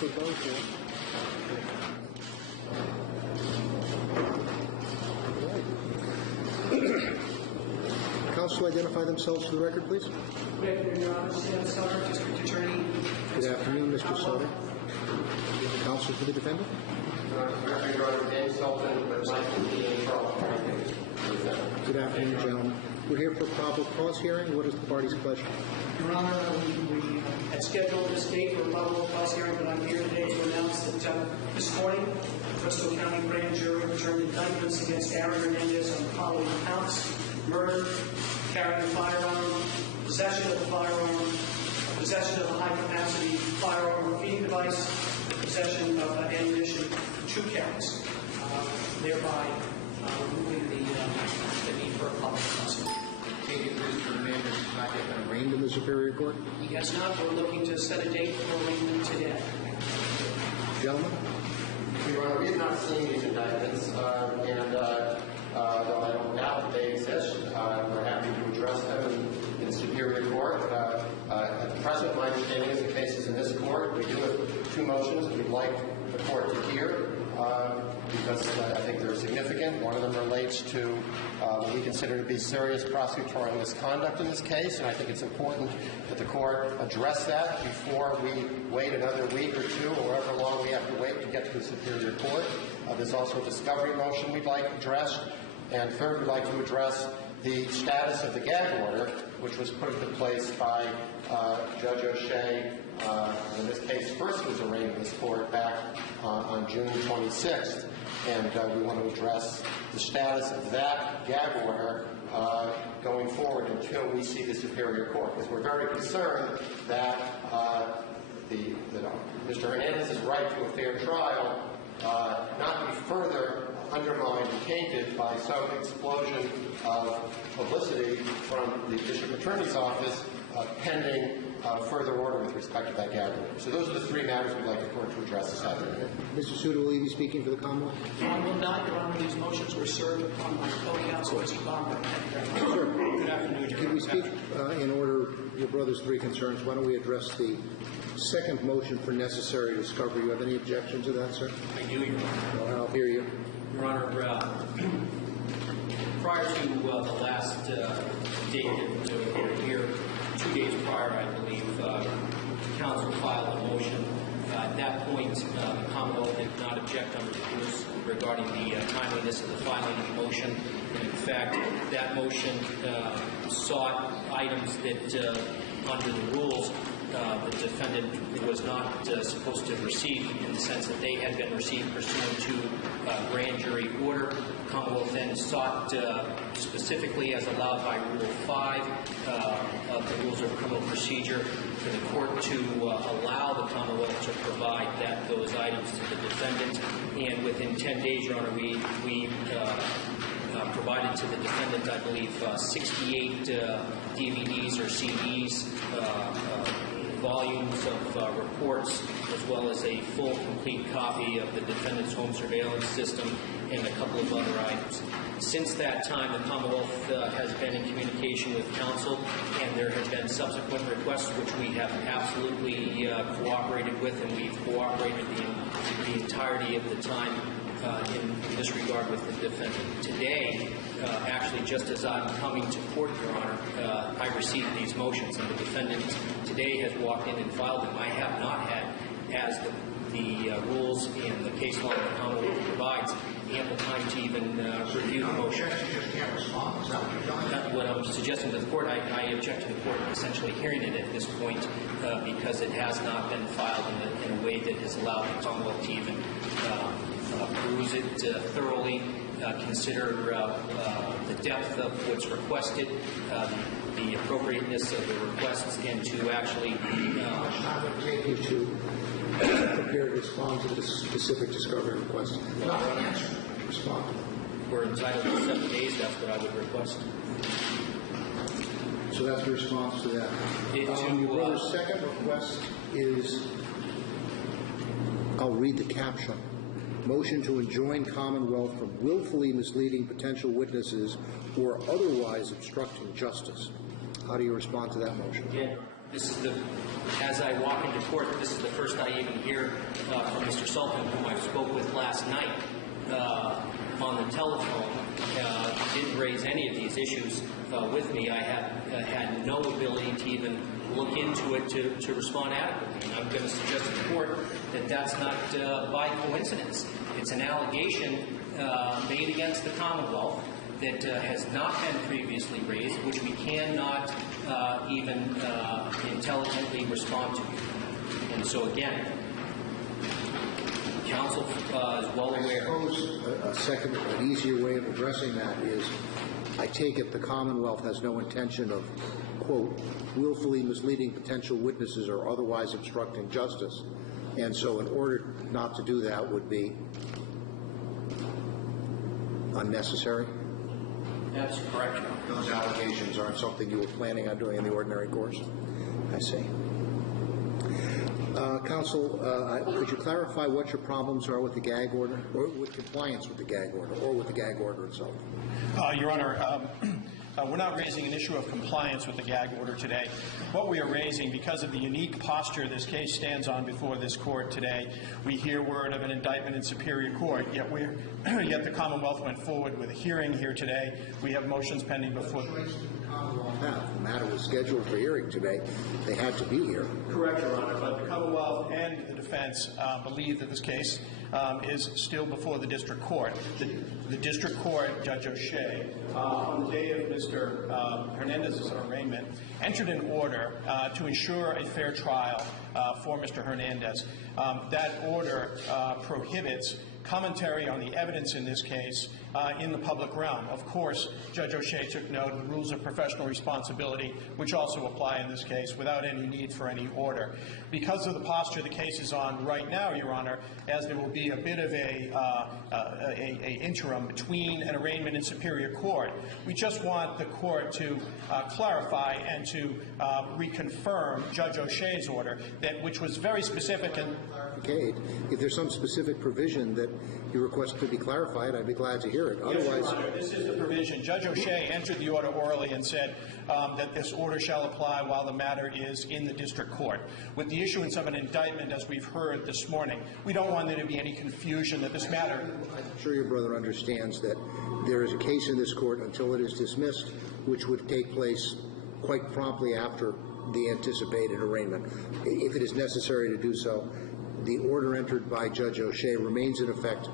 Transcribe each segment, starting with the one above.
for both here. Counsel, identify themselves for the record, please. Good afternoon, Your Honor. Sam Sutter, District Attorney. Good afternoon, Mr. Sutter. Counsel for the defendant. Your Honor, James Sultan with Michael P. and Charles. Good afternoon, gentlemen. We're here for a probable cause hearing. What is the party's pleasure? Your Honor, we had scheduled this date for a probable cause hearing, but I'm here today to announce that this morning, Bristol County Grand Jury returned indictments against Aaron Hernandez on the following counts: murder, carrying a firearm, possession of a firearm, possession of a high-capacity firearm or feeding device, possession of ammunition, 2 counts, thereby removing the need for a public cause. Mr. Hernandez has not yet been arraigned in the Superior Court. He has not. We're looking to set a date for arraignment today. Gentlemen? Your Honor, we have not seen these indictments, and though I don't doubt that they exist, we're happy to address them in Superior Court. At the present, my understanding is the case is in this court. We do have 2 motions that we'd like the court to hear because I think they're significant. One of them relates to what we consider to be serious prosecutorial misconduct in this case, and I think it's important that the court address that before we wait another week or 2 or however long we have to wait to get to the Superior Court. There's also a discovery motion we'd like addressed. And third, we'd like to address the status of the gag order, which was put into place by Judge O'Shea when this case first was arraigned in this court back on June 26th. And we want to address the status of that gag order going forward until we see the Superior Court, because we're very concerned that Mr. Hernandez's right to a fair trial not be further undermined and tainted by some explosion of publicity from the District Attorney's Office pending further order with respect to that gag order. So those are the 3 matters we'd like the court to address this afternoon. Mr. Suter, will you be speaking for the Commonwealth? I will not, Your Honor. These motions were served upon my co-counsel, Mr. Bomber. Sure. Good afternoon, Your Honor. Can we speak in order your brother's 3 concerns? Why don't we address the second motion for necessary discovery? You have any objection to that, sir? I do, Your Honor. Well, I'll hear you. Your Honor, prior to the last date that we were here, 2 days prior, I believe, counsel filed a motion. At that point, the Commonwealth did not object under the rules regarding the timeliness of the filing of the motion. And in fact, that motion sought items that, under the rules, the defendant was not supposed to receive, in the sense that they had been received pursuant to grand jury order. Commonwealth then sought specifically, as allowed by Rule 5 of the Rules of Criminal Procedure, for the court to allow the Commonwealth to provide those items to the defendant. And within 10 days, Your Honor, we provided to the defendant, I believe, 68 DVDs or CDs, volumes of reports, as well as a full, complete copy of the defendant's home surveillance system and a couple of other items. Since that time, the Commonwealth has been in communication with counsel, and there have been subsequent requests which we have absolutely cooperated with, and we've cooperated the entirety of the time in this regard with the defendant. Today, actually, just as I'm coming to court, Your Honor, I received these motions, and the defendant today has walked in and filed them. I have not had, as the rules and the case law of the Commonwealth provides, ample time to even review the motion. What I'm suggesting to the court, I object to the court essentially hearing it at this point because it has not been filed in a way that has allowed the Commonwealth to even peruse it thoroughly, consider the depth of what's requested, the appropriateness of the requests, and to actually Take you to prepare to respond to the specific discovery request. Not an answer. Respond. We're entitled to 7 days. That's what I would request. So that's the response to that. Your brother's second request is, I'll read the caption. Motion to enjoin Commonwealth from willfully misleading potential witnesses or otherwise obstructing justice. How do you respond to that motion? Again, As I walk into court, this is the first I even hear from Mr. Sullivan, whom I spoke with last night on the telephone. Didn't raise any of these issues with me. I had no ability to even look into it to respond adequately. And I'm going to suggest to the court that that's not by coincidence. It's an allegation made against the Commonwealth that has not been previously raised, which we cannot even intelligently respond to. And so again, counsel is well aware. I suppose an easier way of addressing that is, I take it the Commonwealth has no intention of, quote, willfully misleading potential witnesses or otherwise obstructing justice. And so in order not to do that would be unnecessary? That's correct. Those allegations aren't something you were planning on doing in the ordinary course? I see. Counsel, could you clarify what your problems are with the gag order, or with compliance with the gag order, or with the gag order itself? Your Honor, we're not raising an issue of compliance with the gag order today. What we are raising, because of the unique posture this case stands on before this court today, we hear word of an indictment in Superior Court, yet the Commonwealth went forward with a hearing here today. We have motions pending before the Commonwealth have. The matter was scheduled for hearing today. They had to be here. Correct, Your Honor, but the Commonwealth and the defense believe that this case is still before the district court. The district court, Judge O'Shea, on the day of Mr. Hernandez's arraignment, entered an order to ensure a fair trial for Mr. Hernandez. That order prohibits commentary on the evidence in this case in the public realm. Of course, Judge O'Shea took note of the rules of professional responsibility, which also apply in this case, without any need for any order. Because of the posture the case is on right now, Your Honor, as there will be a bit of a interim between an arraignment in Superior Court, we just want the court to clarify and to reconfirm Judge O'Shea's order, which was very specific and if there's some specific provision that you request to be clarified, I'd be glad to hear it. Otherwise, yes, Your Honor, this is the provision. Judge O'Shea entered the order orally and said that this order shall apply while the matter is in the district court. With the issuance of an indictment, as we've heard this morning, we don't want there to be any confusion that this matter. I'm sure your brother understands that there is a case in this court until it is dismissed, which would take place quite promptly after the anticipated arraignment. If it is necessary to do so, the order entered by Judge O'Shea remains in effect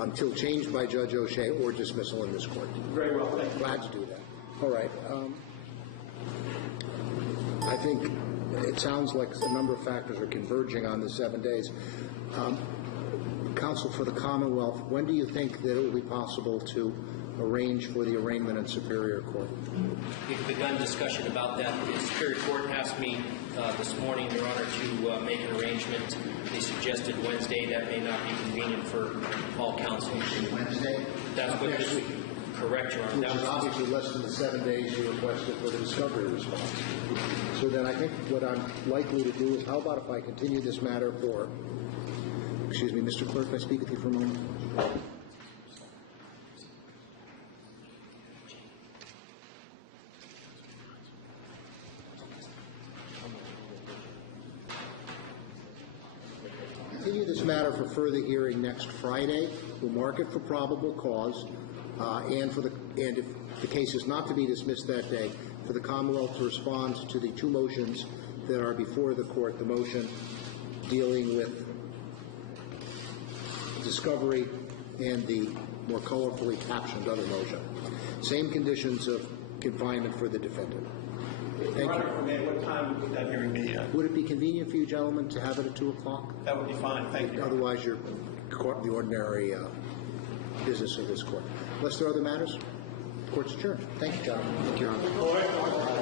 until changed by Judge O'Shea or dismissal in this court. Very well, thank you. Glad to do that. All right. I think it sounds like a number of factors are converging on the 7 days. Counsel for the Commonwealth, when do you think that it will be possible to arrange for the arraignment in Superior Court? We've begun discussion about that. The Superior Court asked me this morning, Your Honor, to make an arrangement. They suggested Wednesday. That may not be convenient for all counsel. Wednesday? That's what this week. Correct, Your Honor. Which is obviously less than the 7 days you requested for the discovery response. So then I think what I'm likely to do is, how about if I continue this matter for, excuse me, Mr. Clerk, can I speak with you for a moment? Continue this matter for further hearing next Friday. We'll mark it for probable cause, and if the case is not to be dismissed that day, for the Commonwealth to respond to the two motions that are before the court, the motion dealing with discovery and the more colorfully captioned other motion. Same conditions of confinement for the defendant. Thank you. What time would that hearing be? Would it be convenient for you gentlemen to have it at 2 o'clock? That would be fine. Thank you. Otherwise, you're the ordinary business of this court. Unless there are other matters, the court's adjourned. Thank you, gentlemen. Thank you, Your Honor.